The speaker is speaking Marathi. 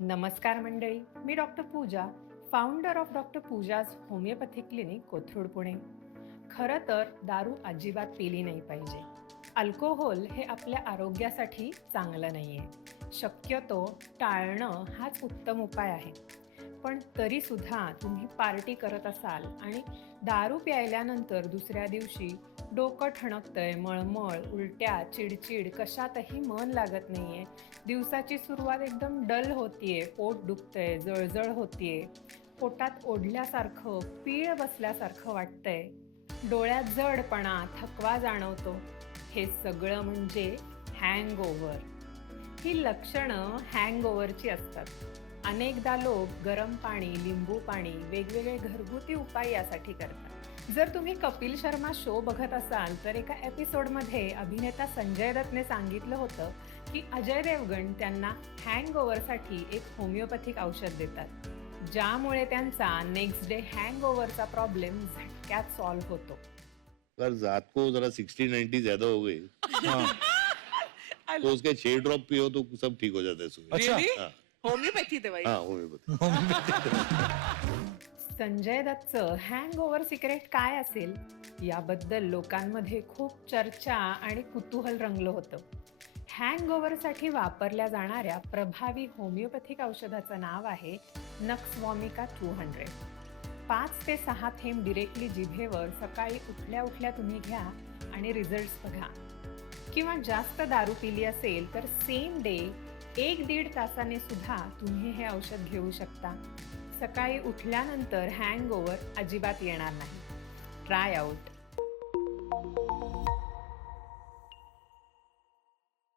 नमस्कार मंडळी, मी doctor Pooja, founder of doctor Pooja's homeopathic clinic, Kothrud, Pune. खरं तर दारू अजिबात पिली नाही पाहिजे. अल्कोहोल हे आपल्या आरोग्यासाठी चांगलं नाहीये. शक्यतो टाळणं हाच उत्तम उपाय आहे. पण तरीसुद्धा तुम्ही पार्टी करत असाल आणि दारू प्यायल्यानंतर दुसऱ्या दिवशी डोकं ठणकतंय, मळमळ, उलट्या, चिडचिड, कशातही मन लागत नाहीये, दिवसाची सुरुवात एकदम डल होतीये, पोट दुखतंय, जळजळ होतीये, पोटात ओढल्यासारखं, पीळ बसल्यासारखं वाटतंय, डोळ्यात जडपणा, थकवा जाणवतो. हे सगळं म्हणजे हँगओव्हर. ही लक्षणं हँगओव्हरची असतात. अनेकदा लोक गरम पाणी, लिंबू पाणी, वेगवेगळे घरगुती उपाय यासाठी करतात. जर तुम्ही कपिल शर्मा शो बघत असाल तर एका एपिसोडमध्ये अभिनेता संजय दत्तने सांगितलं होतं की अजय देवगण त्यांना हँगओव्हरसाठी एक होमिओपॅथिक औषध देतात, ज्यामुळे त्यांचा नेक्स्ट डे हँगओव्हरचा प्रॉब्लेम झटक्यात सॉल्व्ह होतो. अगर रात को जरा 60-90 ज्यादा हो गई तो उसके 6 ड्रॉप पियो तो सब ठीक हो जाता है सुबह। अच्छा। हाँ होमिओपॅथी दवाई. हाँ होम्योपैथी। संजय दत्तचं हँगओव्हर सिक्रेट काय असेल याबद्दल लोकांमध्ये खूप चर्चा आणि कुतूहल रंगलं होतं. हँगओव्हरसाठी वापरल्या जाणाऱ्या प्रभावी होमिओपॅथिक औषधाचं नाव आहे नक्स वॉमिका 200. 5 ते 6 थेंब डिरेक्टली जिभेवर सकाळी उठल्या उठल्या तुम्ही घ्या आणि रिझल्ट्स बघा. किंवा जास्त दारू पिली असेल तर सेम डे 1-1.5 तासाने सुद्धा तुम्ही हे औषध घेऊ शकता. सकाळी उठल्यानंतर हँगओव्हर अजिबात येणार नाही. Try out.